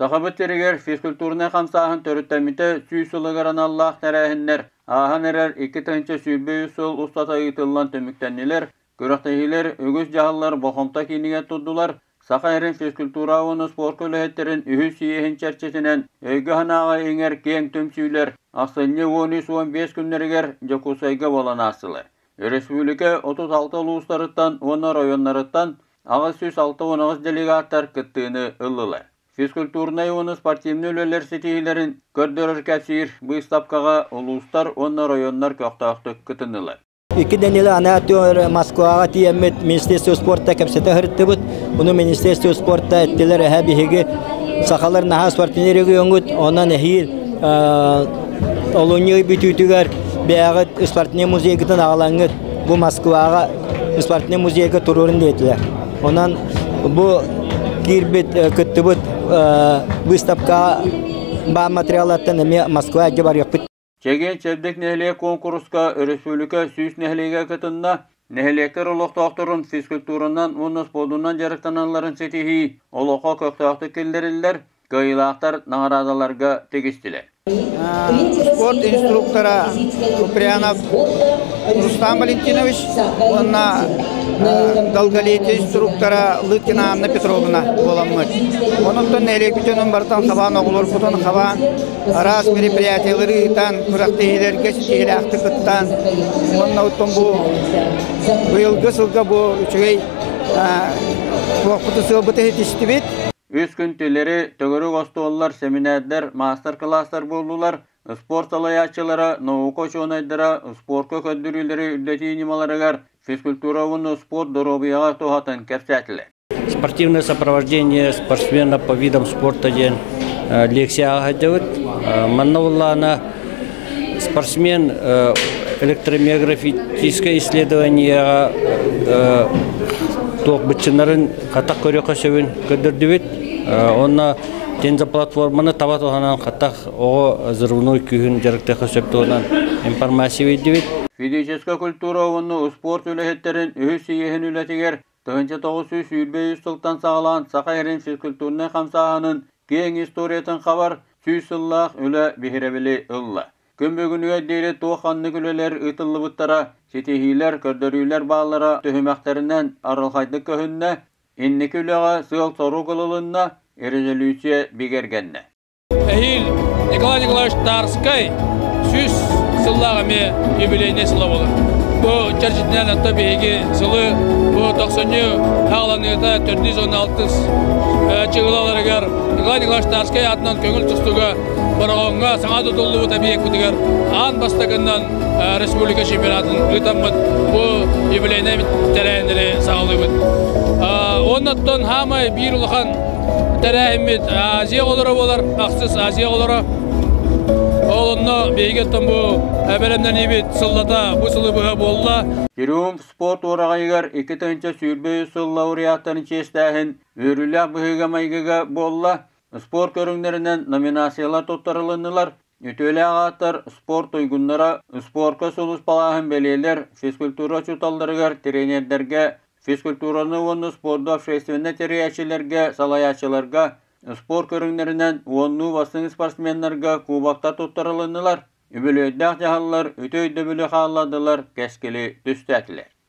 Sahabı teriger fizkulturuna kamsahın törüttemite süysılıgaran Allah terehinler. Ahan erer 2 tınca sülbü usul ustata yıtıllan tömüktenniler. Görəktehiler ögüz jahallar boğumta kinige tutdular. Saha erin fizkultura onu spor kölühetlerin ühü siyehin çerçesinen ögü hanağa enger keng tömsüyler. Asıllı 13-15 günleriger jakusayga bolan asılar. Respublika 36 uluslarıttan, ona rayonlarıttan ağız süs 6-19 delegatlar kıttığını ıllılar. Fizkulturuna onu sportivni öleler setihilerin gördürür käsir bu istapkağa uluslar, ona rayonlar köktağıttık kıtınılar. İki deneli anatör Moskvaga tiyemet Ministerstvo sporta kapsata hırtıbıt. Bunu Ministerstvo sporta ettiler habihigi sakalar naha sportineri yongut ona nehir olunyu bütütüger beğat sportine müziğinden ağlanıt bu Moskvaga sportine müziğe tururun dediler. Ondan bu kirbet kıttıbıt bu istapka ba materiallardan Moskva'ya gebar yapıt. Çegen çevdek nehliye konkurska Respublika süs nehliye katında nehliyekler olaq doktorun fizkulturundan onu spodundan jarıktananların setihi olaqa köktağıtı kelleriller gayılaqtar naharadalarga tegistiler. Sport instruktora Kupriyanov Rustam Valentinovich, ona долголетие инструктора Лыткина Анна Петровна боламыт. Онуктан электронун бартан хабан оглор бутан хабан раз мероприятияларытан курактейлерге сетелактыкыттан онна уттан бу быйылгы сылга бу үчүгей вакыты сылбыты етиштибит. 3 gün tülleri tögörük ostoğullar, seminarlar, master klaslar buldular. Spor salayatçılara, nauka şonaydara, spor kököddürüleri üddetinimalarıgar, физкультура оны спорт дорогияға тоғатын кәпсәтілі. Спортивное сопровождение спортсмена по видам спорта ден лекцияға дәуіт. Маннавыллана спортсмен электромиографическое исследованияға тоқ бітчінларын қатақ көрі қашауын көдірдівет. Оны тенза платформаны табат оғанан қатақ оғы зырвыной күйін жарықта қашапты оғанан информация веддівет. Физическа культура оны спорт үләхеттерін өз сиехін үләтігер 1900 сылтан сағалан Сақайрын физкультурны қамсағанын кең историятын қабар сүйсіллақ үлі бігіребілі ұлла. Көмбөгінуе дейрі тоқанны күлелер ұтылы бұттара, сетихилер, көрдөрүйлер бағалара төхімәқтерінен арылқайды көхінне, инні күліға сығыл сору қылылынна ережелүйсе бігергенне. Әйіл Николай Николаевич Тарскай сүз сыллағыме юбилейне сылы болыр. Бұл чарчетінен атта бейге сылы, бұл 90 ағыланығыда 416 чығылаларығар Николай Николаевич Тарскай атынан көңіл тұстуға барағанға саңа тұтылды бұта бейек бұтығар ан бастағынан республика чемпионатын ұйтамын бұл юбилейне тәрәйіндері сағылы бұд. Оннаттан хамай бір ұлыған тәрәйімет Азия олары болар, ақсыз Азия олары. Олынна бейгеттен бұ әбәлемден ебет сыллата бұ сылы бұға болла. Триумф спорт орағайығар 2-тінші сүрбей сыл лауреаттарын честәхін өрілі бұғыға майгыға болла. Спорт көріңдерінен номинациялар тоттарылынылар. Үтөлі ағаттар спорт ойгунлара, спортқа солыс балағын белелер, физкультура чуталдарығар тренердерге, физкультураны оны спортда общественне терияшілерге, салаячыларға, спорт көріңдерінен онну басың спортсменлерге кубақта тоттарылынылар. Үбілі өйдәқ жағалар, өтөйді білі қаладылар, кәскілі түстәтілер.